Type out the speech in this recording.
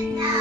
那。